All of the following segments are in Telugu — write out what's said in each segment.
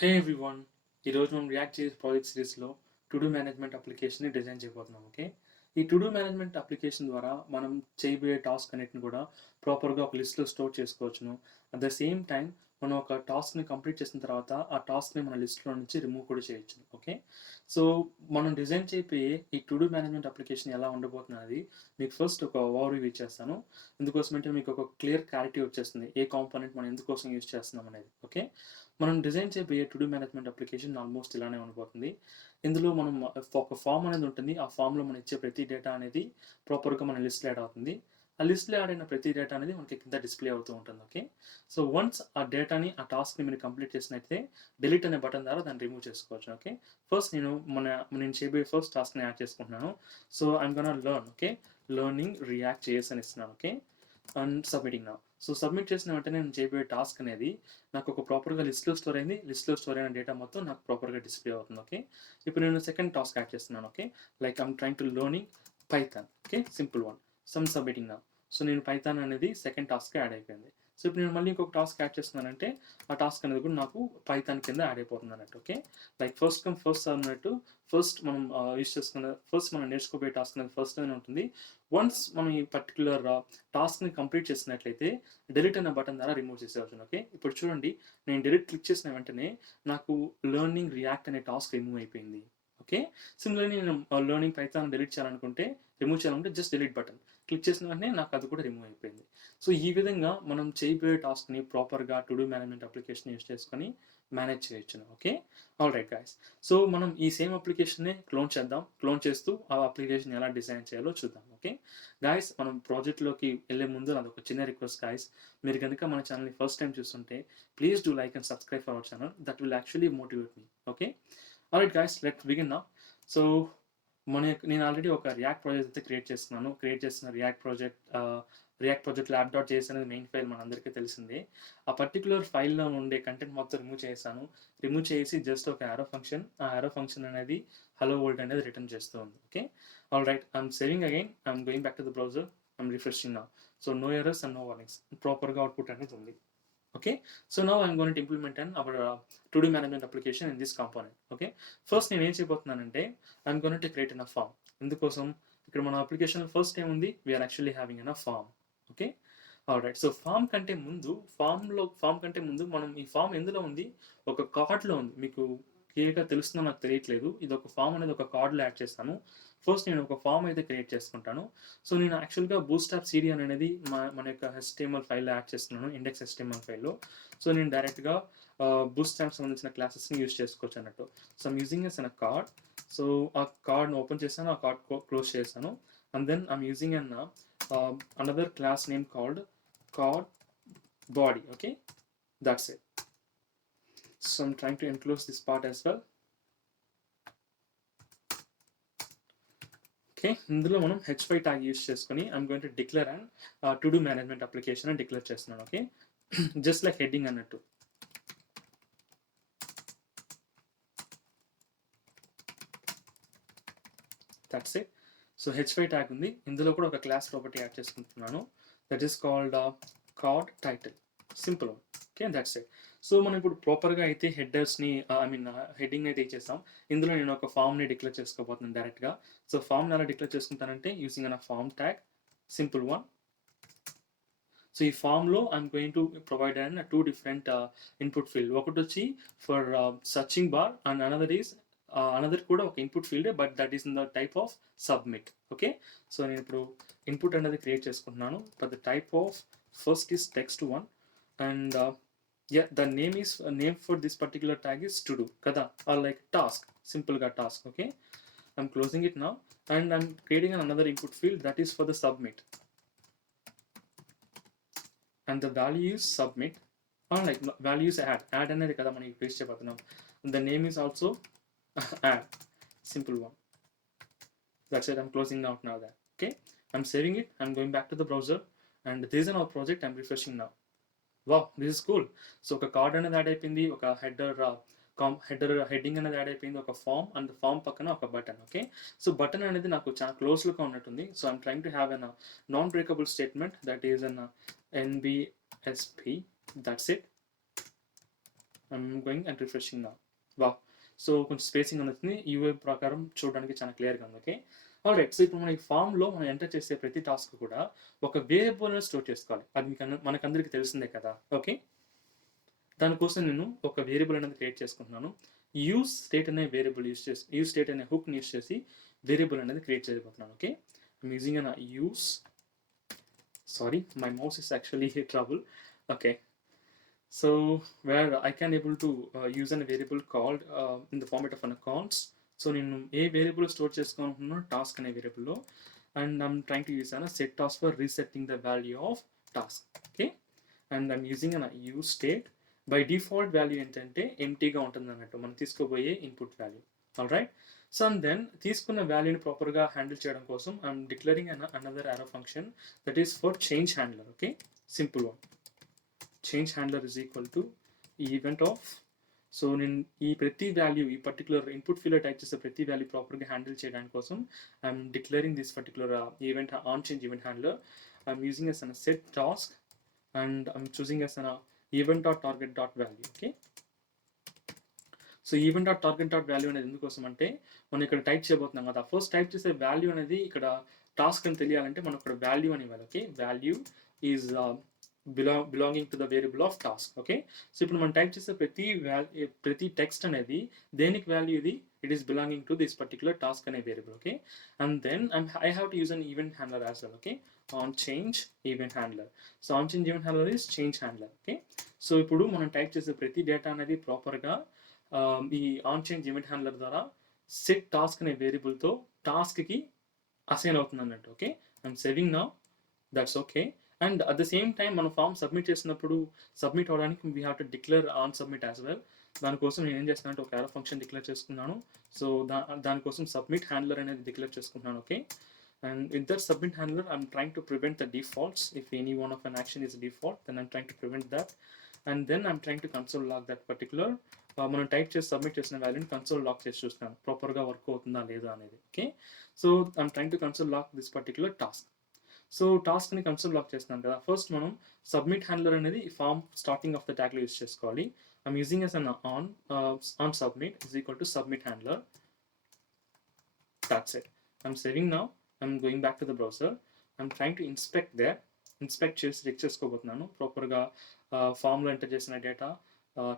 హే ఎవ్రీవన్, ఈరోజు మనం రియాక్ట్ చేసే ప్రాజెక్ట్ సిరీస్లో టు డూ మేనేజ్మెంట్ అప్లికేషన్ని డిజైన్ చేయబోతున్నాం. ఓకే, ఈ టు డూ మేనేజ్మెంట్ అప్లికేషన్ ద్వారా మనం చేయబోయే టాస్క్ అన్నిటిని కూడా ప్రాపర్గా ఒక లిస్ట్లో స్టోర్ చేసుకోవచ్చును. అట్ ద సేమ్ టైం మనం ఒక టాస్క్ని కంప్లీట్ చేసిన తర్వాత ఆ టాస్క్ని మన లిస్ట్లో నుంచి రిమూవ్ కూడా చేయొచ్చు. ఓకే, సో మనం డిజైన్ చేయబోయే ఈ టు డూ మేనేజ్మెంట్ అప్లికేషన్ ఎలా ఉండబోతున్నది మీకు ఫస్ట్ ఒక ఓవర్ వ్యూ ఇచ్చేస్తాను. ఎందుకోసమంటే మీకు ఒక క్లియర్ క్లారిటీ వచ్చేస్తుంది ఏ కాంపోనెంట్ మనం ఎందుకోసం యూజ్ చేస్తున్నాం అనేది. ఓకే, మనం డిజైన్ చేయబోయే to do management application almost ఇలానే ఉండిపోతుంది. ఇందులో మనం ఒక ఫామ్ అనేది ఉంటుంది. ఆ ఫామ్లో మనం ఇచ్చే ప్రతి డేటా అనేది ప్రాపర్గా మన లిస్ట్లో యాడ్ అవుతుంది. ఆ లిస్ట్లో యాడ్ అయిన ప్రతి డేటా అనేది మనకి కింద డిస్ప్లే అవుతూ ఉంటుంది. ఓకే, సో వన్స్ ఆ డేటాని ఆ టాస్క్ని మీరు కంప్లీట్ చేసినట్లయితే డిలీట్ అనే బటన్ ద్వారా దాన్ని రిమూవ్ చేసుకోవచ్చు. ఓకే, ఫస్ట్ నేను చేయబోయే ఫస్ట్ టాస్క్ని యాడ్ చేసుకుంటున్నాను. So I'm gonna learn. Okay, learning React చేసి అని ఇస్తున్నాను. ఓకే, అండ్ సబ్మిటింగ్ నా. సో సబ్మిట్ చేసిన వెంటనే నేను చేయబోయే టాస్క్ అనేది నాకు ఒక ప్రాపర్గా లిస్ట్లో స్టోర్ అయింది. లిస్ట్లో స్టోర్ అయిన డేటా మొత్తం నాకు ప్రాపర్గా డిస్ప్లే అవుతుంది. ఓకే, ఇప్పుడు నేను సెకండ్ టాస్క్ యాడ్ చేస్తున్నాను. Okay, like I'm trying to learning Python. Okay, simple one. Submitting నా. సో నేను పైథాన్ అనేది సెకండ్ టాస్క్ యాడ్ అయిపోయింది. సో ఇప్పుడు నేను మళ్ళీ ఇంకొక టాస్క్ యాడ్ చేస్తున్నానంటే ఆ టాస్క్ అనేది కూడా నాకు పైథాన్ కింద యాడ్ అయిపోతుంది అన్నట్టు. Okay, like first come first అన్నట్టు ఫస్ట్ మనం యూస్ చేసుకున్న ఫస్ట్ మనం నేర్చుకోబోయే టాస్క్ అనేది ఫస్ట్ అనేది ఉంటుంది. వన్స్ మనం ఈ పర్టికులర్ టాస్క్ని కంప్లీట్ చేసినట్లయితే డిలీట్ అనే బటన్ ద్వారా రిమూవ్ చేసేవచ్చు. ఓకే, ఇప్పుడు చూడండి, నేను డిలీట్ క్లిక్ చేసిన వెంటనే నాకు లెర్నింగ్ రియాక్ట్ అనే టాస్క్ రిమూవ్ అయిపోయింది. ఓకే, సిమిలర్లీ నేను లెర్నింగ్ పైథాన్ డిలీట్ చేయాలనుకుంటే రిమూవ్ చేయాలంటే జస్ట్ డిలీట్ బటన్ క్లిక్ చేసిన వెంటనే నాకు అది కూడా రిమూవ్ అయిపోయింది. సో ఈ విధంగా మనం చేయబోయే టాస్క్ని ప్రాపర్గా to do management application use చేసుకొని మేనేజ్ చేయొచ్చు. Okay, all right guys. So మనం ఈ సేమ్ అప్లికేషన్ని క్లోన్ చేద్దాం. క్లోన్ చేస్తూ ఆ అప్లికేషన్ ఎలా డిజైన్ చేయాలో చూద్దాం. ఓకే గాయస్, మనం ప్రాజెక్ట్లోకి వెళ్ళే ముందు నాది ఒక చిన్న రిక్వెస్ట్ గాయస్. మీరు కనుక మన ఛానల్ని ఫస్ట్ టైం చూస్తుంటే please do like and subscribe for our channel. That will actually motivate me. Okay, all right guys, let's begin now. So నేను ఆల్రెడీ ఒక రియాక్ట్ ప్రాజెక్ట్ అయితే క్రియేట్ చేస్తున్నాను. క్రియేట్ చేసిన react project lab dot JS అనేది మెయిన్ ఫైల్ మనందరికీ తెలిసిందే. ఆ పర్టికులర్ ఫైల్లో ఉండే కంటెంట్ మొత్తం రిమూవ్ చేశాను. రిమూవ్ చేసి జస్ట్ ఒక యారో ఫంక్షన్, ఆ యారో ఫంక్షన్ అనేది హలో వరల్డ్ అనేది రిటర్న్ చేస్తూ ఉంది. Okay, all right, I'm saving again, I'm going back to the browser, I'm refreshing now. So no errors and no warnings, ప్రాపర్గా అవుట్పుట్ అనేది ఉంది. Okay, so now I'm going to implement our to do management application in this component. Okay, first నేను ఏం చేయబోతున్నానంటే I'm going to create a form. ఇందుకోసం ఇక్కడ మన అప్లికేషన్ ఫస్ట్ ఏముంది, we're actually having a form. Okay, all right. So form కంటే ముందు మనం ఈ ఫామ్ ఎందులో ఉంది, ఒక కార్డ్లో ఉంది. మీకు క్లియర్గా తెలుస్తుందో నాకు తెలియట్లేదు. ఇది ఒక ఫామ్ అనేది ఒక కార్డ్లో యాడ్ చేస్తాను. ఫస్ట్ నేను ఒక ఫామ్ అయితే క్రియేట్ చేసుకుంటాను. సో నేను యాక్చువల్గా బూట్స్ట్రాప్ సిడిఎన్ అనేది మన యొక్క హెచ్టిఎంఎల్ ఫైల్లో యాడ్ చేస్తున్నాను, ఇండెక్స్ హెచ్టిఎంఎల్ ఫైల్లో. సో నేను డైరెక్ట్గా బూట్స్ట్రాప్ సంబంధించిన క్లాసెస్ని యూజ్ చేసుకోవచ్చు అన్నట్టు. So I'm using as an card. So ఆ కార్డ్ని ఓపెన్ చేశాను, ఆ కార్డ్ క్లోజ్ చేశాను. And then I'm using an another class name called card body. Okay, that's it. So I'm trying to enclose this part as well. Okay, ఇందులో మనం h5 ట్యాగ్ యూస్ చేసుకొని I'm going to declare and to do management application అని డిక్లేర్ చేస్తున్నాను. ఓకే, జస్ట్ లైక్ హెడ్డింగ్ అన్నట్టు. That's it. So h5 tag ఉంది. ఇందులో కూడా ఒక క్లాస్ ప్రాపర్టీ యాడ్ చేసుకుంటున్నాను. That is called card title. Simple. Okay, that's it. So మనం ఇప్పుడు ప్రాపర్గా అయితే హెడ్డర్స్ని హెడ్డింగ్ అయితే ఇచ్చేస్తాం. ఇందులో నేను ఒక ఫామ్ని డిక్లేర్ చేసుకోబోతున్నాను డైరెక్ట్గా. సో ఫామ్ని ఎలా డిక్లేర్ చేసుకుంటానంటే using an form tag, simple one. So ఈ ఫామ్లో I'm going to provide and 2 different input field. ఒకటి వచ్చి for searching bar and another కూడా ఒక input field, but that is in the type of submit. Okay, so నేను ఇప్పుడు ఇన్పుట్ అనేది క్రియేట్ చేసుకుంటున్నాను. But the type of first is text one and the name for this particular tag is to do kada, or like task, simple ga task. Okay, I'm closing it now and I'm creating another input field that is for the submit, and the value is submit, or like value is add anedi kada maniki paste cheyabothunam. The name is also add, simple one. That's it, I'm closing out now that. Okay, I'm saving it, I'm going back to the browser, and this is our project. I'm refreshing now. Wow, this is cool. So ఒక కార్డ్ అనేది యాడ్ అయిపోయింది, ఒక హెడ్డింగ్ అనేది యాడ్ అయిపోయింది, ఒక ఫామ్, అండ్ ఫామ్ పక్కన ఒక బటన్. ఓకే, సో బటన్ అనేది నాకు చాలా క్లోజ్గా ఉన్నట్టుంది. So I'm trying to have an non breakable statement that is an NBSP. That's it. I'm going and refreshing నా. వా సో కొంచెం స్పేసింగ్ అనేది యూఐ ప్రకారం చూడడానికి చాలా క్లియర్గా ఉంది. Okay, alright. సో ఇప్పుడు మన ఈ ఫామ్లో మనం ఎంటర్ చేసే ప్రతి టాస్క్ కూడా ఒక వేరియబుల్ స్టోర్ చేసుకోవాలి. అది మనకందరికీ తెలిసిందే కదా. ఓకే, దానికోసం నేను ఒక వేరియబుల్ అనేది క్రియేట్ చేసుకుంటున్నాను. యూస్ స్టేట్ అనే వేరియబుల్ యూస్ స్టేట్ అనే హుక్ని యూస్ చేసి వేరియబుల్ అనేది క్రియేట్ చేయబోతున్నాను. Okay, I'm using an use, sorry my mouse is actually trouble. Okay, so where I can able to use a variable called in the format of an accounts. So నేను ఏ వేరియబుల్ స్టోర్ చేసుకోవాలనుకున్నాను, టాస్క్ అనే వేరియబుల్లో, and I'm trying to use an set task for resetting the value of task. Okay, and I'm using an use state. By default value ఏంటంటే ఎంటీగా ఉంటుంది అన్నట్టు మనం తీసుకోబోయే input value. All right, so and then తీసుకున్న వాల్యూని ప్రాపర్గా హ్యాండిల్ చేయడం కోసం I'm declaring another arrow function that is for change handler. Okay, simple one. Change handler is equal to event of. So నేను ఈ ప్రతి వాల్యూ, ఈ పర్టికులర్ ఇన్పుట్ ఫీల్డ్లో టైప్ చేసే ప్రతి వాల్యూ ప్రాపర్గా హ్యాండిల్ చేయడానికి కోసం I'm declaring this particular event on change event handler. I'm using as an set task and I'm choosing as an event dot target dot value. Okay, so event dot target dot value అనేది ఎందుకోసం అంటే మనం ఇక్కడ టైప్ చేయబోతున్నాం కదా, ఫస్ట్ టైప్ చేసే వాల్యూ అనేది ఇక్కడ టాస్క్ అని తెలియాలంటే మనం ఇక్కడ వాల్యూ అని ఇవ్వాలి. Okay, value is belonging to the variable of task. Okay, so ఇప్పుడు మనం టైప్ చేసే ప్రతి టెక్స్ట్ అనేది దేనికి వాల్యూ ఇది, it is belonging to this particular task అనే variable. Okay, and then I have to use an event handler as well. Okay, on change event handler. So on change event handler is change handler. Okay, so ఇప్పుడు మనం టైప్ చేసే ప్రతి డేటా అనేది ప్రాపర్గా ఈ ఆన్ చేంజ్ ఈవెంట్ హ్యాండ్లర్ ద్వారా సెట్ టాస్క్ అనే వేరియబుల్తో టాస్క్కి అసైన్ అవుతుంది అన్నట్టు. Okay, I'm saving now, that's okay. And at the same time మనం ఫామ్ సబ్మిట్ చేసినప్పుడు సబ్మిట్ అవ్వడానికి we have to declare on submit as well. దానికోసం నేను ఏం చేస్తున్నానంటే ఒక యారో ఫంక్షన్ డిక్లేర్ చేసుకున్నాను. సో దానికోసం సబ్మిట్ హ్యాండ్లర్ అనేది డిక్లేర్ చేసుకుంటున్నాను. Okay, and in that submit handler I'm trying to prevent the defaults. If any one of an action is a default, then I'm trying to prevent that, and then I'm trying to console log that particular మనం టైప్ చేసి సబ్మిట్ చేసిన వాల్యూని కన్సోల్ లాక్ చేసి చూస్తాను ప్రాపర్గా వర్క్ అవుతుందా లేదా అనేది. Okay, so I'm trying to console log this particular task. So టాస్క్ని కన్సోల్ లాక్ చేస్తున్నాను కదా, ఫస్ట్ మనం సబ్మిట్ హ్యాండ్లర్ అనేది ఫామ్ స్టార్టింగ్ ఆఫ్ ద ట్యాగ్లో యూస్ చేసుకోవాలి. I'm using as an on submit is equal to submit handler. That's it. I'm saving now. I'm going back to the browser. I'm trying to inspect చేసి చెక్ చేసుకోబోతున్నాను ప్రాపర్గా ఫామ్లో ఎంటర్ చేసిన డేటా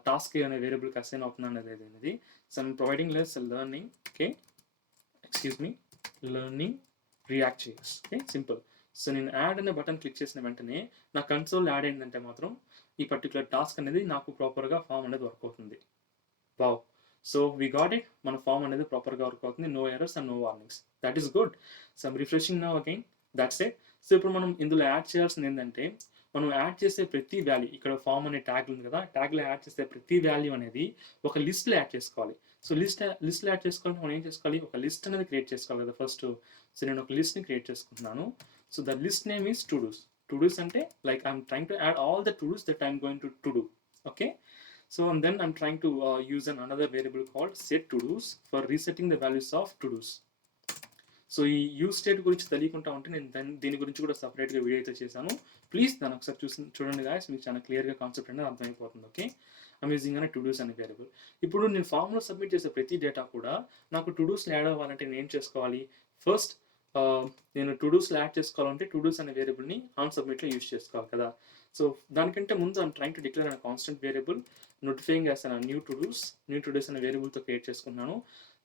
టాస్క్ అనే వేరియబుల్కి అసైన్ అవుతుంది అనేది. So I'm providing less learning. Okay, excuse me, learning React చేస్. Okay, simple. సో నేను యాడ్ అనే బటన్ క్లిక్ చేసిన వెంటనే నా కన్సోల్ యాడ్ అయిందంటే మాత్రం ఈ పర్టికులర్ టాస్క్ అనేది నాకు ప్రాపర్గా ఫామ్ అనేది వర్క్ అవుతుంది. Wow, so we got it. మన ఫామ్ అనేది ప్రాపర్గా వర్క్ అవుతుంది, no errors and no warnings. That is good. So I'm refreshing now again. That's it. So ఇప్పుడు మనం ఇందులో యాడ్ చేయాల్సింది ఏంటంటే మనం యాడ్ చేసే ప్రతి వాల్యూ, ఇక్కడ ఫామ్ అనే ట్యాగ్ ఉంది కదా, ట్యాగ్లో యాడ్ చేసే ప్రతి వాల్యూ అనేది ఒక లిస్ట్లో యాడ్ చేసుకోవాలి. సో లిస్ట్లో యాడ్ చేసుకోవాలంటే మనం ఏం చేసుకోవాలి, ఒక లిస్ట్ అనేది క్రియేట్ చేసుకోవాలి కదా ఫస్ట్. సో నేను ఒక లిస్ట్ని క్రియేట్ చేసుకుంటున్నాను. So the list name is to dos. To dos అంటే like I'm trying to add all the to dos that I'm going to do. Okay, so and then I'm trying to use another variable called set to do's for resetting the values of to do's. So ఈ యూజ్ స్టేట్ గురించి తెలియకుండా ఉంటే నేను దీని గురించి కూడా సపరేట్గా వీడియో అయితే చేశాను. ప్లీజ్ దాన్ని ఒకసారి చూడండి గాయస్, మీకు చాలా క్లియర్గా కాన్సెప్ట్ అనేది అర్థమైపోతుంది. ఓకే, ఐమ్ యూజింగ్ అనే టు డూస్ అనే వేరియబుల్. ఇప్పుడు నేను ఫామ్లో సబ్మిట్ చేసే ప్రతి డేటా కూడా నాకు టు డూస్లో యాడ్ అవ్వాలంటే నేను ఏం చేసుకోవాలి, ఫస్ట్ నేను టు డూస్లో యాడ్ చేసుకోవాలంటే టు డూస్ అనే వేరియబుల్ని ఆన్ సబ్మిట్లో యూజ్ చేసుకోవాలి కదా. సో దానికంటే ముందు ఐమ్ ట్రైంగ్ టు డిక్లేర్ అనే constant variable notifying as an new to dos అనే వేరియబుల్తో క్రియేట్ చేసుకున్నాను.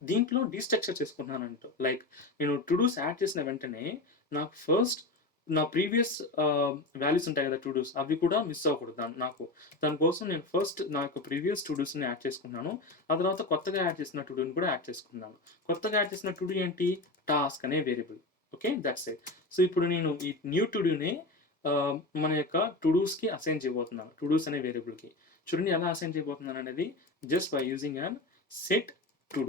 దీంట్లో డీస్ట్రక్చర్ చేసుకుంటున్నాను అంటూ, లైక్ నేను టు డూస్ యాడ్ చేసిన వెంటనే నాకు ఫస్ట్ నా ప్రీవియస్ వాల్యూస్ ఉంటాయి కదా టు డూస్, అవి కూడా మిస్ అవ్వకూడదు దానికోసం నేను ఫస్ట్ నా యొక్క ప్రీవియస్ టు డూస్ని యాడ్ చేసుకున్నాను. ఆ తర్వాత కొత్తగా యాడ్ చేసిన టు డూని కూడా యాడ్ చేసుకున్నాను. కొత్తగా యాడ్ చేసిన టు డూ ఏంటి, టాస్క్ అనే variable. Okay, that's it. So ఇప్పుడు నేను ఈ న్యూ టు డూనే మన యొక్క టు డూస్కి అసైన్ చేయబోతున్నాను, టు డూస్ అనే వేరియబుల్కి. చూడండి ఎలా అసైన్ చేయబోతున్నాను అనేది, just by using an set to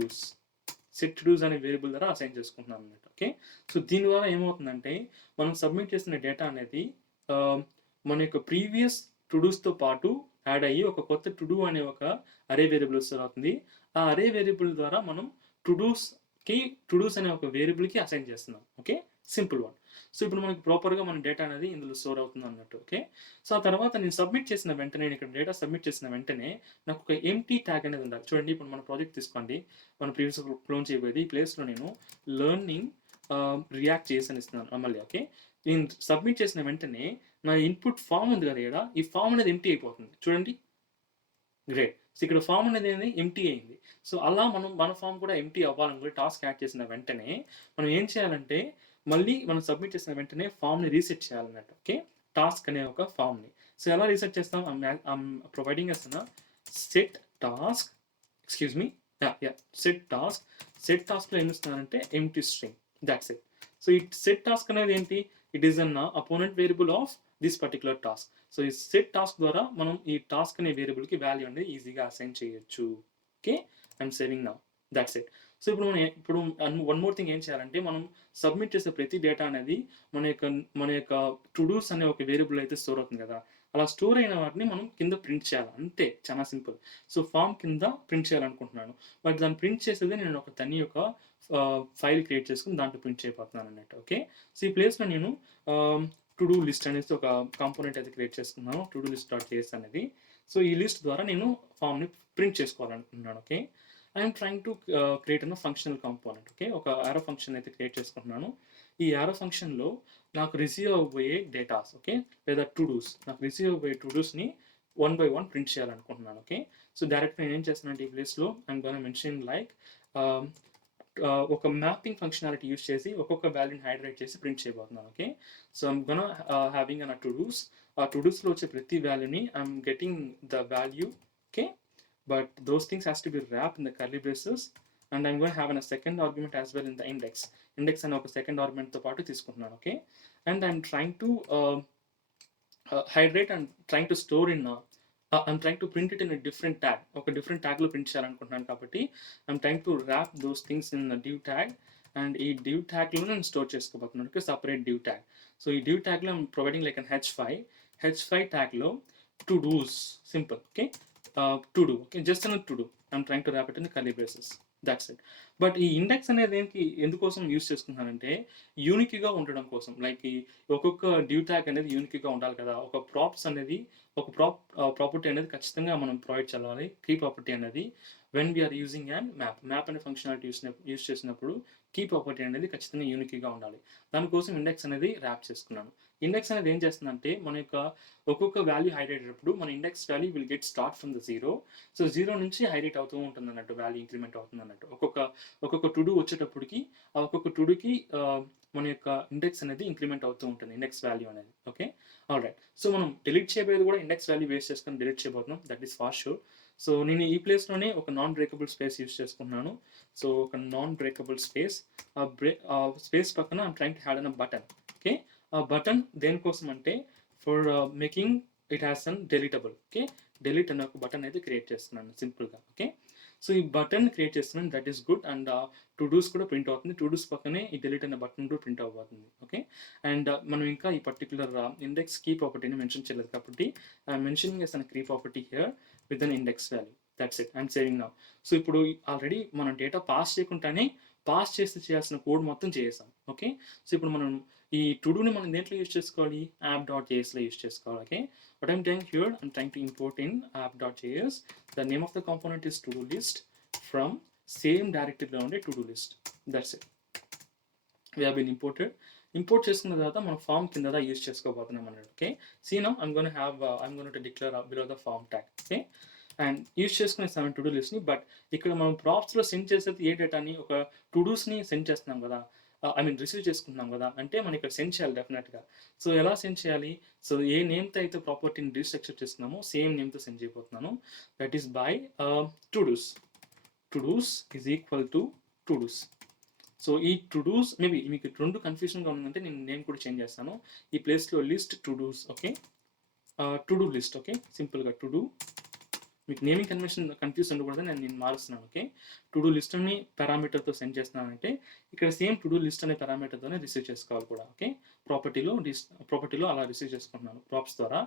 dos అనే వేరియబుల్ ద్వారా అసైన్ చేసుకుంటున్నాను అన్నమాట. ఓకే, సో దీని ద్వారా ఏమవుతుందంటే మనం సబ్మిట్ చేసిన డేటా అనేది మన యొక్క ప్రీవియస్ టు డూస్తో పాటు యాడ్ అయ్యి ఒక కొత్త టు డూ అనే ఒక అరే వేరియబుల్ అవుతుంది. ఆ అరే వేరియబుల్ ద్వారా మనం టు డూస్ అనే ఒక వేరియబుల్కి అసైన్ చేస్తున్నాం. Okay, simple one. సో ఇప్పుడు మనకి ప్రాపర్‌గా మన డేటా అనేది ఇందులో స్టోర్ అవుతుంది అన్నట్టు. ఓకే. సో ఆ తర్వాత నేను సబ్మిట్ చేసిన వెంటనే, నేను ఇక్కడ డేటా సబ్మిట్ చేసిన వెంటనే నాకు ఒక ఎంప్టీ ట్యాగ్ అనేది ఉండాలి. చూడండి, ఇప్పుడు మన ప్రాజెక్ట్ తీసుకోండి. మనం ప్రీవియస్‌గా క్లోన్ చేయబోయేది. ఈ ప్లేస్‌లో నేను లెర్నింగ్ రియాక్ట్ జేఎస్ అని ఇస్తున్నాను మళ్ళీ. ఓకే. నేను సబ్మిట్ చేసిన వెంటనే నా ఇన్‌పుట్ ఫార్మ్ ఉంది కదా ఈడ, ఈ ఫార్మ్ అనేది ఎంప్టీ అయిపోతుంది. చూడండి. గ్రేట్. సో ఇక్కడ ఫార్మ్ అనేది ఎంప్టీ అయింది. సో అలా మనం మన ఫార్మ్ కూడా ఎంప్టీ అవ్వాలనుకుంటే టాస్క్ యాడ్ చేసిన వెంటనే మనం ఏం చేయాలంటే మళ్ళీ మనం సబ్మిట్ చేసిన వెంటనే ఫార్మ్‌ని రీసెట్ చేయాలన్నట్టు. ఓకే. టాస్క్ అనే ఒక ఫార్మ్‌ని. సో ఎలా రీసెట్ చేస్తాం? I'm providing us set task excuse me. Set task. Set టాస్క్‌లో ఏమి ఇస్తున్నానంటే empty string. That's it. So ఈ సెట్ టాస్క్ అనేది ఏంటి? It is an opponent variable of this particular task. So ఈ సెట్ టాస్క్ ద్వారా మనం ఈ టాస్క్ అనే వేరియబుల్‌కి వాల్యూ అనేది ఈజీగా అసైన్ చేయొచ్చు. Okay. I'm saving now. That's it. So ఇప్పుడు వన్ మోర్ థింగ్ ఏం చేయాలంటే మనం సబ్మిట్ చేసే ప్రతి డేటా అనేది మన యొక్క టు డూస్ అనే ఒక వేరియబుల్ అయితే స్టోర్ అవుతుంది కదా! అలా స్టోర్ అయిన వాటిని మనం కింద ప్రింట్ చేయాలి. అంతే, చాలా సింపుల్. సో ఫార్మ్ కింద ప్రింట్ చేయాలనుకుంటున్నాను. బట్ దాన్ని ప్రింట్ చేసేదే నేను ఒక తని యొక్క ఫైల్ క్రియేట్ చేసుకొని దాంట్లో ప్రింట్ చేయబోతున్నాను అన్నట్టు. ఓకే. సో ఈ ప్లేస్‌లో నేను టు డూ లిస్ట్ అనేసి ఒక కాంపోనెంట్ అయితే క్రియేట్ చేసుకున్నాను. To do list dot JS అనేది. సో ఈ లిస్ట్ ద్వారా నేను ఫార్మ్‌ని ప్రింట్ చేసుకోవాలనుకుంటున్నాను. Okay. I'm trying to create functional component. Okay. ఒక యారో ఫంక్షన్ అయితే క్రియేట్ చేసుకుంటున్నాను. ఈ యారో ఫంక్షన్‌లో నాకు రిసీవ్ అవ్వబోయే డేటాస్, ఓకే, లేదా టు డూస్, నాకు రిసీవ్ అవ్వబోయే టు డూస్‌ని వన్ బై వన్ ప్రింట్ చేయాలనుకుంటున్నాను. ఓకే. సో డైరెక్ట్‌గా నేను ఏం చేస్తానంటే ఈ ప్లేస్‌లో ఐయామ్ గోనా మెన్షన్ లైక్ ఒక మ్యాపింగ్ ఫంక్షనాలిటీ యూజ్ చేసి ఒక్కొక్క వాల్యూని హైడ్రైట్ చేసి ప్రింట్ చేయబోతున్నాను. Okay. So I'm gonna having to dos. ఆ టు డూస్‌లో వచ్చే ప్రతి వాల్యూని I'm getting the value. Okay. But those things has to be wrapped in the curly braces, and I'm going to have a second argument as well in the index. Index అనే ఒక సెకండ్ ఆర్గ్యుమెంట్ తో పాటు తీసుకుంటున్నాను. Okay. And I'm trying to hydrate and trying to store in I'm trying to print it in a different tag. ఒక డిఫరెంట్ ట్యాగ్లో ప్రింట్ చేయాలనుకుంటున్నాను కాబట్టి I'm trying to wrap those things in div tag, and ఈ div ట్యాగ్లో నేను స్టోర్ చేసుకోబోతున్నాను. Okay. Separate div tag. So ఈ div ట్యాగ్లో I'm providing like an h5 ట్యాగ్లో to dos, simple. Okay. To do. Okay. Just an to do. I'm trying to wrap it in curly braces. That's it. But ఈ ఇండెక్స్ అనేది ఎందుకోసం యూస్ చేసుకుంటున్నానంటే యూనిక్గా ఉండడం కోసం. లైక్ ఈ ఒక్కొక్క div ట్యాగ్ అనేది యూనిక్గా ఉండాలి కదా! ఒక ప్రాపర్టీ అనేది ఖచ్చితంగా మనం ప్రొవైడ్ చేయాలి. కీ ప్రాపర్టీ అనేది when we're using and map అనే ఫంక్షనాలిటీ యూస్ చేసినప్పుడు కీ ప్రాపర్టీ అనేది ఖచ్చితంగా యూనిక్గా ఉండాలి. దానికోసం ఇండెక్స్ అనేది ర్యాప్ చేసుకున్నాను. ఇండెక్స్ అనేది ఏం చేస్తుందంటే మన యొక్క ఒక్కొక్క వాల్యూ హైలైట్ అయినప్పుడు మన index value will get start from the zero. So zero నుంచి హైలైట్ అవుతూ ఉంటుంది అన్నట్టు, వాల్యూ ఇంక్రిమెంట్ అవుతుంది అన్నట్టు. ఒక్కొక్క టు డూ వచ్చేటప్పటికి ఆ ఒక్కొక్క టు డూకి మన యొక్క ఇండెక్స్ అనేది ఇంక్రిమెంట్ అవుతూ ఉంటుంది, ఇండెక్స్ వాల్యూ అనేది. ఓకే. ఆల్రైట్. సో మనం డిలీట్ చేయబోయేది కూడా ఇండెక్స్ వాల్యూ బేస్ చేసుకొని డిలీట్ చేయబోతున్నాం. That is for sure. So నేను ఈ ప్లేస్లోనే ఒక నాన్ బ్రేకబుల్ స్పేస్ యూస్ చేసుకున్నాను. సో ఒక నాన్ బ్రేకబుల్ స్పేస్, ఆ స్పేస్ పక్కన I'm trying to had an button. Okay. ఆ బటన్ దేనికోసం అంటే for making it has an deletable. Okay. Delete అనే ఒక బటన్ అయితే క్రియేట్ చేస్తున్నాను సింపుల్గా. ఓకే. సో ఈ బటన్ క్రియేట్ చేస్తున్నాను. That is good. And to dos కూడా ప్రింట్ అవుతుంది. టు డూస్ పక్కనే ఈ డెలీట్ అనే బటన్ కూడా ప్రింట్ అవ్వబోతుంది. ఓకే. అండ్ మనం ఇంకా ఈ పర్టికులర్ ఇండెక్స్ కీ ప్రాపర్టీని మెన్షన్ చేయలేదు కాబట్టి I'm mentioning as an key property here with an index value. That's it. I'm saving now. So ఇప్పుడు ఆల్రెడీ మనం డేటా పాస్ చేయకుండానే పాస్ చేసి చేయాల్సిన కోడ్ మొత్తం చేసాం. ఓకే. సో ఇప్పుడు మనం ఈ టు డూని మనం దేంట్లో యూస్ చేసుకోవాలి? app.js యూస్ చేసుకోవాలి. Okay. what I'm doing here, I'm trying to import in app.js. The name of the component is to do list from same directory ఉండే to do list. That's it. We have been import చేసుకున్న తర్వాత మనం ఫామ్ కింద యూస్ చేసుకోబోతున్నాం అన్నట్టు. Okay. See now I'm going to declare below the form tag. Okay. And use చేసుకునే టు డూ లిస్ట్ని. బట్ ఇక్కడ మనం ప్రాప్స్లో సెండ్ చేసేది ఏ డేటాని, ఒక టు డూస్ని సెండ్ చేస్తున్నాం కదా, రిసీవ్ చేసుకుంటున్నాం కదా, అంటే మనం ఇక్కడ సెండ్ చేయాలి డెఫినెట్గా. సో ఎలా సెండ్ చేయాలి? సో ఏ నేమ్తో అయితే ప్రాపర్టీని రీస్ట్రక్చర్ చేస్తున్నామో సేమ్ నేమ్తో సెండ్ చేయబోతున్నాను. That is by to dos. To dos is equal to to dos. So ఈ టు డూస్ మేబీ మీకు రెండు కన్ఫ్యూషన్గా ఉందంటే నేను నేమ్ కూడా చేంజ్ చేస్తాను. ఈ ప్లేస్లో list to dos. Okay. To do list. Okay. సింపుల్గా టు డూ. మీకు నేమింగ్ కన్ఫ్యూజ్ ఉండకూడదని నేను మారుస్తున్నాను. ఓకే. టు డూ లిస్ట్ అని పారామీటర్తో సెండ్ చేస్తున్నానంటే ఇక్కడ సేమ్ టు డూ లిస్ట్ అనే పారామీటర్తోనే రిసీవ్ చేసుకోవాలి కూడా. ఓకే. ప్రాపర్టీలో అలా రిసీవ్ చేసుకుంటున్నాను ప్రాప్స్ ద్వారా.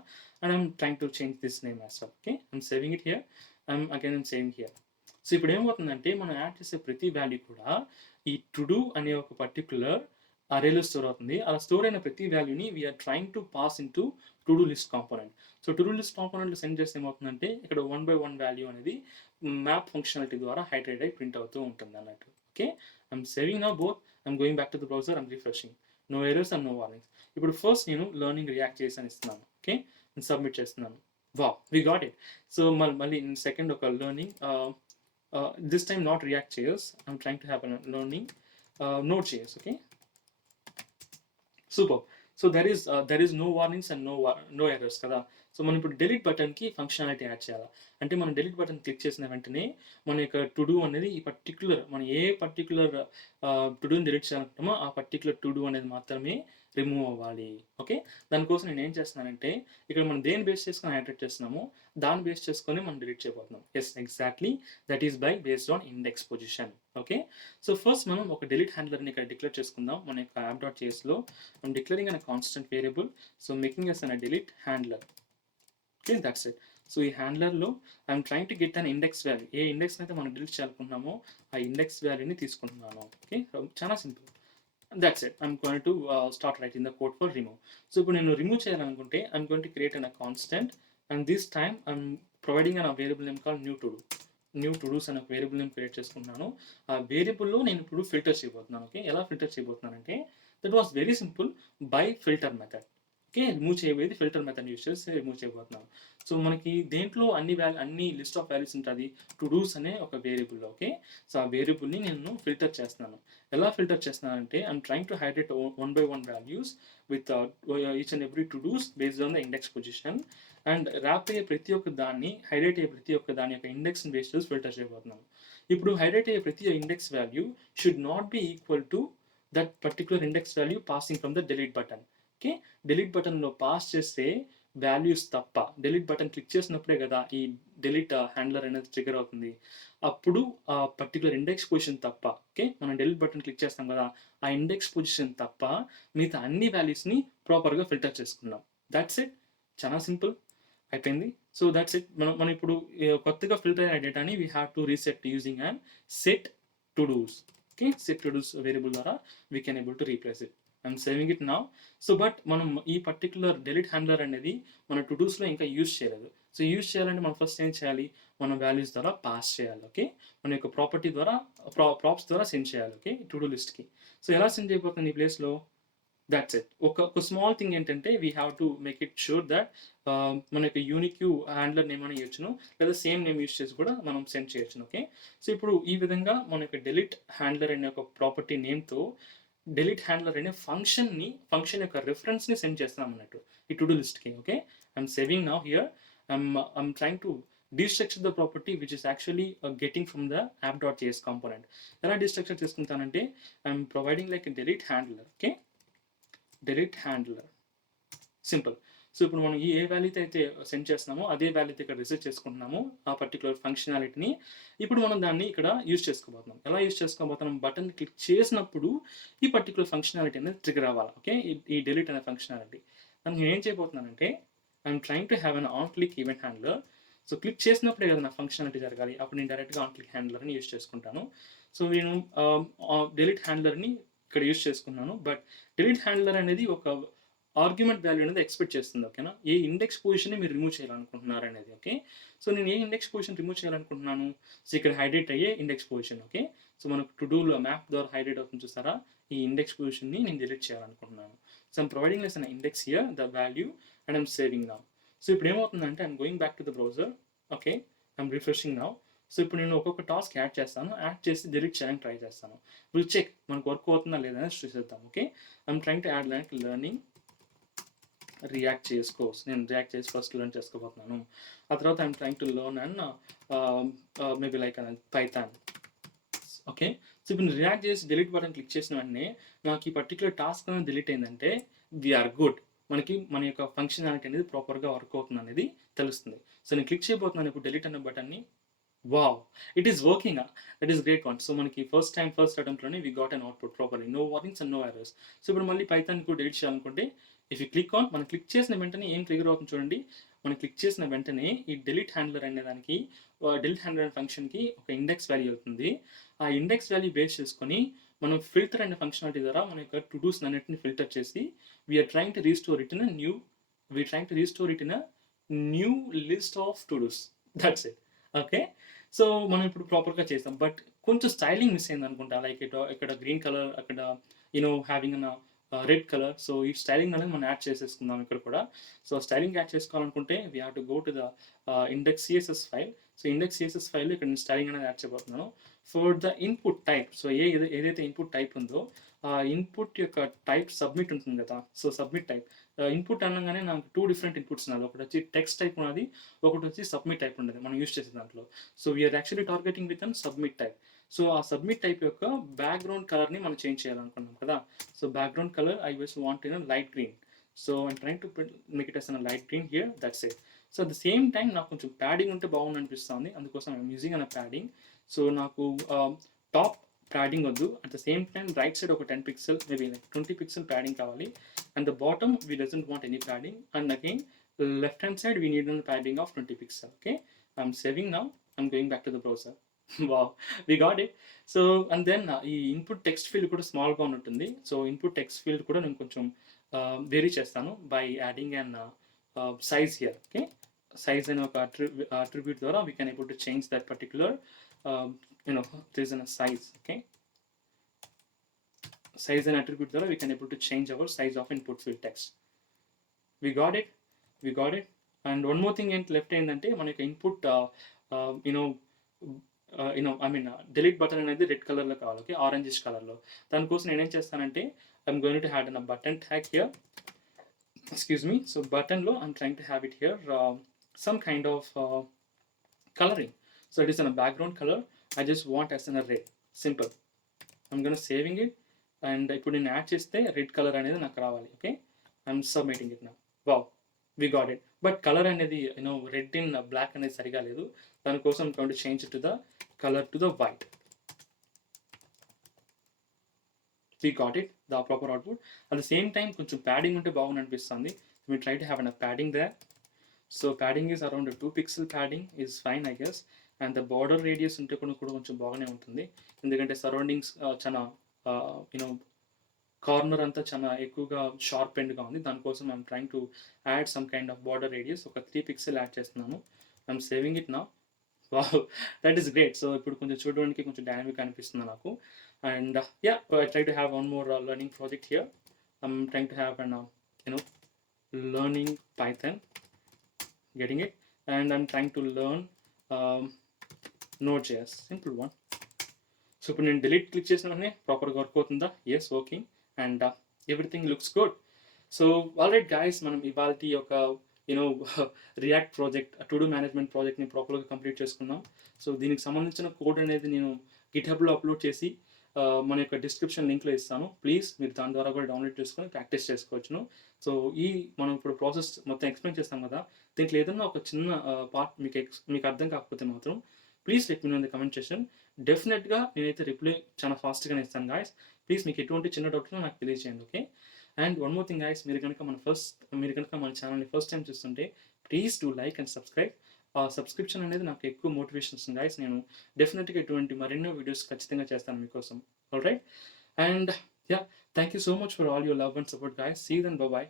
And I'm trying to change this name as well. Okay. I'm saving it here. I'm saving here. So ఇప్పుడు ఏమవుతుందంటే మనం యాడ్ చేసే ప్రతి వాల్యూ కూడా ఈ టు డూ అనే ఒక పర్టికులర్ అరేలో స్టోర్ అవుతుంది. అలా స్టోర్ అయిన ప్రతి వాల్యూని we're trying to pass into to do list component. So to do list కాంపోనెంట్లో సెండ్ చేస్తే ఏమవుతుందంటే ఇక్కడ 1 బై 1 వాల్యూ అనేది మ్యాప్ ఫంక్షనాలిటీ ద్వారా హైడ్రేట్ అయి ప్రింట్ అవుతూ ఉంటుంది అన్నట్టు. Okay, I'm saving now both. I'm going back to the browser, I'm refreshing. No errors and no warnings. ఇప్పుడు ఫస్ట్ నేను లెర్నింగ్ రియాక్ట్ చేసి అని ఇస్తున్నాను. ఓకే, నేను సబ్మిట్ చేస్తున్నాను. Wow, we got it. So మళ్ళీ సెకండ్ ఒక learning, this time not React.js. I'm trying to have a learning Node.js. Okay, super. So there is no warnings and no errors కదా. సో మనం ఇప్పుడు డెలీట్ బటన్కి ఫంక్షనాలిటీ యాడ్ చేయాలి. అంటే మనం డెలీట్ బటన్ క్లిక్ చేసిన వెంటనే మన యొక్క టు డూ అనేది ఈ పర్టిక్యులర్ మనం ఏ పర్టిక్యులర్ టు డూని డెలీట్ చేయాలనుకుంటామో ఆ పర్టిక్యులర్ టు డూ అనేది మాత్రమే రిమూవ్ అవ్వాలి. ఓకే, దానికోసం నేను ఏం చేస్తున్నానంటే ఇక్కడ మనం దేని బేస్ చేసుకొని హైడ్రేట్ చేస్తున్నామో దాన్ని బేస్ చేసుకొని మనం డిలీట్ చేయబోతున్నాం. Yes, exactly that is by based on index position. Okay, so first మనం ఒక డిలీట్ హ్యాండ్లర్ని ఇక్కడ డిక్లేర్ చేసుకుందాం. మన యొక్క app.jsలో I'm declaring a constant variable, so making as a delete handler. Okay, that's it. So ఈ హ్యాండ్లర్లో I'm trying to get an index value. ఏ ఇండెక్స్ని అయితే మనం డిలీట్ చేయాలనుకుంటున్నామో ఆ ఇండెక్స్ వాల్యూని తీసుకుంటున్నాను. ఓకే, చాలా simple. That's it. I'm going to start writing the code for remove. So ఇప్పుడు నేను రిమూవ్ చేయాలనుకుంటే I'm going to create an a constant and this time I'm providing an variable name call new to dos అనే ఒక వేరియబుల్ నేమ్ క్రియేట్ చేసుకుంటున్నాను. ఆ వేరియబుల్లో నేను ఇప్పుడు ఫిల్టర్ చేయబోతున్నాను. ఓకే, ఎలా ఫిల్టర్ చేయబోతున్నానంటే that was very simple, by filter method. Okay, remove చేయబోయేది ఫిల్టర్ మెథడ్ యూస్ చేసి రిమూవ్ చేయబోతున్నాను. సో మనకి దేంట్లో అన్ని లిస్ట్ ఆఫ్ వాల్యూస్ ఉంటుంది టు డూస్ అనే ఒక వేరియబుల్. ఓకే, సో ఆ వేరియబుల్ని నేను ఫిల్టర్ చేస్తున్నాను. ఎలా ఫిల్టర్ చేస్తున్నానంటే I'm trying to hydrate 1 by 1 values with each and every to dos based on the index position. And wrap అయ్యే ప్రతి ఒక్క దాన్ని హైడ్రేట్ అయ్యే ప్రతి ఒక్క దాని యొక్క ఇండెక్స్ని బేస్ చేసి ఫిల్టర్ చేయబోతున్నాను. ఇప్పుడు హైడ్రేట్ అయ్యే ప్రతి index value should not be equal to that particular index value passing from the delete button. Okay, delete బటన్లో పాస్ చేస్తే వాల్యూస్ తప్ప, డిలీట్ బటన్ క్లిక్ చేసినప్పుడే కదా ఈ డిలీట్ హ్యాండ్లర్ అనేది ట్రిగర్ అవుతుంది. అప్పుడు ఆ పర్టికులర్ ఇండెక్స్ పొజిషన్ తప్ప, ఓకే, మనం డిలీట్ బటన్ క్లిక్ చేస్తాం కదా ఆ ఇండెక్స్ పొజిషన్ తప్ప మిగతా అన్ని వాల్యూస్ని ప్రాపర్గా ఫిల్టర్ చేసుకున్నాం. దాట్స్ ఇట్, చాలా సింపుల్ అయిపోయింది. So that's it. మనం ఇప్పుడు కొత్తగా ఫిల్టర్ అయిన డేటాని we have to reset using and set to dos. Okay, set to dos variable ద్వారా we can able to replace it. I'm saving it now. So but మనం ఈ పర్టికులర్ డెలీట్ హ్యాండ్లర్ అనేది మన టు డూస్లో ఇంకా యూజ్ చేయలేదు. సో యూజ్ చేయాలంటే మనం ఫస్ట్ ఏం చేయాలి, మన వాల్యూస్ ద్వారా పాస్ చేయాలి. ఓకే, మన యొక్క ప్రాపర్టీ ద్వారా ప్రాప్స్ ద్వారా సెండ్ చేయాలి. ఓకే, టు డూ లిస్ట్కి. సో ఎలా సెండ్ అయిపోతుంది ఈ ప్లేస్లో, దాట్స్ ఇట్. ఒక స్మాల్ థింగ్ ఏంటంటే we have to make it sure that మన యొక్క యూనిక్ హ్యాండ్లర్ నేమ్ అని ఇవ్వచ్చును, లేదా సేమ్ నేమ్ యూజ్ చేసి కూడా మనం సెండ్ చేయొచ్చును. ఓకే, సో ఇప్పుడు ఈ విధంగా మన యొక్క డెలీట్ హ్యాండ్లర్ అనే ఒక ప్రాపర్టీ నేమ్తో డెలీట్ హ్యాండ్లర్ అనే ఫంక్షన్ యొక్క రెఫరెన్స్ని సెండ్ చేస్తున్నాం అన్నట్టు ఈ టు డూ లిస్ట్కి. Okay, I'm saving now here. I'm trying to destructure the property which is actually getting from the app.js component. ఎలా destructure చేసుకుంటానంటే I'm providing like delete handler. Okay, delete handler, simple. So ఇప్పుడు మనం ఏ వాల్యూతో అయితే సెండ్ చేస్తున్నామో అదే వాల్యూతో ఇక్కడ రిసీవ్ చేసుకుంటున్నాము ఆ పర్టికులర్ ఫంక్షనాలిటీని. ఇప్పుడు మనం దాన్ని ఇక్కడ యూజ్ చేసుకోబోతున్నాం. ఎలా యూజ్ చేసుకోబోతున్నాం, బటన్ క్లిక్ చేసినప్పుడు ఈ పర్టికులర్ ఫంక్షనాలిటీ అనేది ట్రిగర్ అవ్వాలి. ఓకే, ఈ డెలీట్ అనే ఫంక్షనాలిటీ. నేను ఏం చేయబోతున్నానంటే I'm trying to have an on click event handler. So click చేసినప్పుడే కదా నా ఫంక్షనాలిటీ జరగాలి, అప్పుడు నేను డైరెక్ట్గా ఆన్ క్లిక్ హ్యాండ్లర్ని యూజ్ చేసుకుంటాను. సో నేను డెలీట్ హ్యాండ్లర్ని ఇక్కడ యూజ్ చేసుకున్నాను. బట్ డెలీట్ హ్యాండ్లర్ అనేది ఒక ఆర్గ్యుమెంట్ వాల్యూ అనేది ఎక్స్పెక్ట్ చేస్తుంది. ఓకేనా, ఏ ఇండెక్స్ పొజిషన్ మీరు రిమూవ్ చేయాలనుకుంటున్నారు అనేది. ఓకే, సో నేను ఏ ఇండెక్స్ పొజిషన్ రిమూవ్ చేయాలనుకుంటున్నాను, సో ఇక్కడ హైడ్రేట్ అయ్యే ఇండెక్స్ పొజిషన్. ఓకే, సో మనకు టు డూలో మ్యాప్ ద్వారా హైడ్రేట్ అవుతుంది చూసారా, ఈ ఇండెక్స్ పొజిషన్ని నేను డిలీట్ చేయాలనుకుంటున్నాను. So I'm providing less an index here the value and I'm saving now. So ఇప్పుడు ఏమవుతుందంటే I'm going back to the browser. Okay, I'm refreshing now. So ఇప్పుడు నేను ఒక్కొక్క టాస్క్ యాడ్ చేస్తాను, యాడ్ చేసి డిలీట్ చేయడానికి ట్రై చేస్తాను. విల్ చెక్ మనకు వర్క్ అవుతుందా లేదా అని చూసేద్దాం. Okay, I'm trying to add like learning React.js course. నేను React.js ఫస్ట్ లెర్న్ చేసుకోబోతున్నాను. ఆ తర్వాత I'm trying to learn and maybe like Python. Okay, so ఇప్పుడు React.js డిలీట్ బటన్ క్లిక్ చేసిన వెంటనే నాకు ఈ పర్టికులర్ టాస్క్ అనేది డిలీట్ అయిందంటే వీఆర్ గుడ్, మనకి మన యొక్క ఫంక్షనాలిటీ అనేది ప్రాపర్గా వర్క్ అవుతుంది అనేది తెలుస్తుంది. సో నేను క్లిక్ చేయబోతున్నాను ఇప్పుడు డిలీట్ అనే బటన్ని. Wow, it is working. That is great one. So మనకి ఫస్ట్ అటెంప్ట్లోనే we got an output properly, no warnings and no errors. So ఇప్పుడు మళ్ళీ పైథాన్ కూడా డిలీట్ చేయాలనుకుంటే ఇఫ్ యూ క్లిక్ ఆన్, మనం క్లిక్ చేసిన వెంటనే ఏం ట్రిగర్ అవుతుంది చూడండి. మనం క్లిక్ చేసిన వెంటనే ఈ డిలీట్ హ్యాండ్లర్ అనే దానికి డిలీట్ హ్యాండ్లర్ ఫంక్షన్కి ఒక ఇండెక్స్ వాల్యూ అవుతుంది. ఆ ఇండెక్స్ వాల్యూ బేస్ చేసుకొని మనం ఫిల్టర్ అనే ఫంక్షనాలిటీ ద్వారా మన యొక్క టు డూస్ అన్నిటిని ఫిల్టర్ చేసి we're trying to restore it in a new new list of to dos. That's it. Okay. So మనం ఇప్పుడు ప్రాపర్గా చేస్తాం, బట్ కొంచెం స్టైలింగ్ మిస్ అయింది అనుకుంటా. లైక్ ఇక్కడ గ్రీన్ కలర్, అక్కడ having an red colour. So ఈ స్టైలింగ్ అనేది మనం యాడ్ చేసేసుకుందాం ఇక్కడ కూడా. సో స్టైలింగ్ యాడ్ చేసుకోవాలనుకుంటే we have to go to the index CSS file. So index CSS file ఇక్కడ నేను స్టైలింగ్ అనేది యాడ్ చేయబోతున్నాను. For the input type, so ఏదైతే ఇన్పుట్ టైప్ ఉందో ఆ ఇన్పుట్ యొక్క టైప్ సబ్మిట్ ఉంటుంది కదా. సో సబ్మిట్ టైప్, ఇన్పుట్ అనగానే నాకు 2 డిఫరెంట్ ఇన్పుట్స్ ఉన్నది. ఒకటి వచ్చి టెక్స్ట్ టైప్ ఉన్నది, ఒకటి వచ్చి సబ్మిట్ టైప్ ఉండేది మనం యూస్ చేసే దాంట్లో. So we're actually targeting with an submit type. So ఆ సబ్మిట్ టైప్ యొక్క బ్యాక్గ్రౌండ్ కలర్ని మనం చేంజ్ చేయాలనుకున్నాం కదా. So background colour I was want in light green. So I'm trying to make it as an light green here. That's it. So at the same time నాకు కొంచెం ప్యాడింగ్ ఉంటే బాగుంది అనిపిస్తుంది, అందుకోసం I'm using an padding. So నాకు టాప్ ప్యాడింగ్ వద్దు, at the same time right side ఒక 10 pixel, maybe like 20 pixel padding కావాలి. And the bottom we doesn't want any padding. And again left hand side we need a padding of 20 pixel. Okay, I'm saving now. I'm going back to the browser. Wow, we got it. So and then ఈ ఇన్పుట్ టెక్స్ట్ ఫీల్డ్ కూడా స్మాల్గా ఉంటుంది. సో ఇన్పుట్ టెక్స్ట్ ఫీల్డ్ కూడా నేను కొంచెం వేరీ చేస్తాను by adding and size here. Okay, size అనే ఒక అట్రిబ్యూట్ ద్వారా we can able to change that particular there is a size. Okay, size and attribute ద్వారా we can able to change our size of input field text. We got it. And one more thing left ఏంటంటే మన యొక్క ఇన్పుట్ డిలీట్ బటన్ అనేది రెడ్ కలర్లో కావాలి. ఓకే, ఆరెంజిష్ కలర్లో. దానికోసం నేనేం చేస్తానంటే I'm going to had an button tag here. Excuse me. So బటన్లో I'm trying to have it here some kind of coloring. So it is in a background color. I just want as in a red. Simple. I'm gonna saving it, and ఇప్పుడు నేను యాడ్ చేస్తే రెడ్ కలర్ అనేది నాకు రావాలి. Okay, I'm submitting it now. Wow, we got it. But colour అనేది రెడ్ ఇన్ బ్లాక్ అనేది సరిగా లేదు. దానికోసం I'm going to change to the colour to the white. We got it, the proper output. At the same time కొంచెం ప్యాడింగ్ ఉంటే బాగుంది అనిపిస్తుంది. We try to have a padding there. So padding is around a 2 pixel padding is fine, I guess. And the border radius ఉంటే కూడా కొంచెం బాగానే ఉంటుంది, ఎందుకంటే సరౌండింగ్స్ చాలా కార్నర్ అంతా చాలా ఎక్కువగా షార్ప్ ఎండ్గా ఉంది. దానికోసం I'm trying to add some kind of border radius. ఒక 3 పిక్సెల్ యాడ్ చేస్తున్నాను. ఐఎమ్ సేవింగ్ ఇట్ నా. Wow, that is great. So ఇప్పుడు కొంచెం చూడడానికి కొంచెం డైనమిక్ అనిపిస్తుంది నాకు. And I try to have one more learning project here. I'm trying to have an learning Python, getting it, and I'm trying to learn Node.js, simple one. So ఇప్పుడు నేను delete క్లిక్ చేసిన వెంటనే ప్రాపర్గా వర్క్ అవుతుందా? Yes, working, and everything looks good. So alright guys, మనం ఇవాల్టి ఒక react project, to do management ప్రాజెక్ట్ని ప్రాపర్గా కంప్లీట్ చేసుకున్నాం. సో దీనికి సంబంధించిన కోడ్ అనేది నేను గిట్హబ్లో అప్లోడ్ చేసి మన యొక్క డిస్క్రిప్షన్ లింక్లో ఇస్తాను. ప్లీజ్ మీరు దాని ద్వారా కూడా డౌన్లోడ్ చేసుకొని ప్రాక్టీస్ చేసుకోవచ్చును. సో మనం ఇప్పుడు ప్రాసెస్ మొత్తం ఎక్స్ప్లెయిన్ చేస్తాం కదా, దీంట్లో ఏదన్నా ఒక చిన్న పార్ట్ మీకు అర్థం కాకపోతే మాత్రం please let me know in the comment section. డెఫినెట్గా నేనైతే రిప్లై చాలా ఫాస్ట్గానే ఇస్తాను గాయస్. ప్లీజ్ మీకు ఎటువంటి చిన్న డౌట్లో నాకు తెలియజేయండి. Okay, and one more thing guys, మీరు కనుక మన ఛానల్ని ఫస్ట్ టైం చూస్తుంటే please do like and subscribe. Subscription అనేది నాకు ఎక్కువ మోటివేషన్ ఇస్తుంది గాయస్. నేను డెఫినెట్గా ఇటువంటి మరెన్నో వీడియోస్ ఖచ్చితంగా చేస్తాను మీకోసం. Alright, and thank you so much for all your love and support guys. See you then, bye by.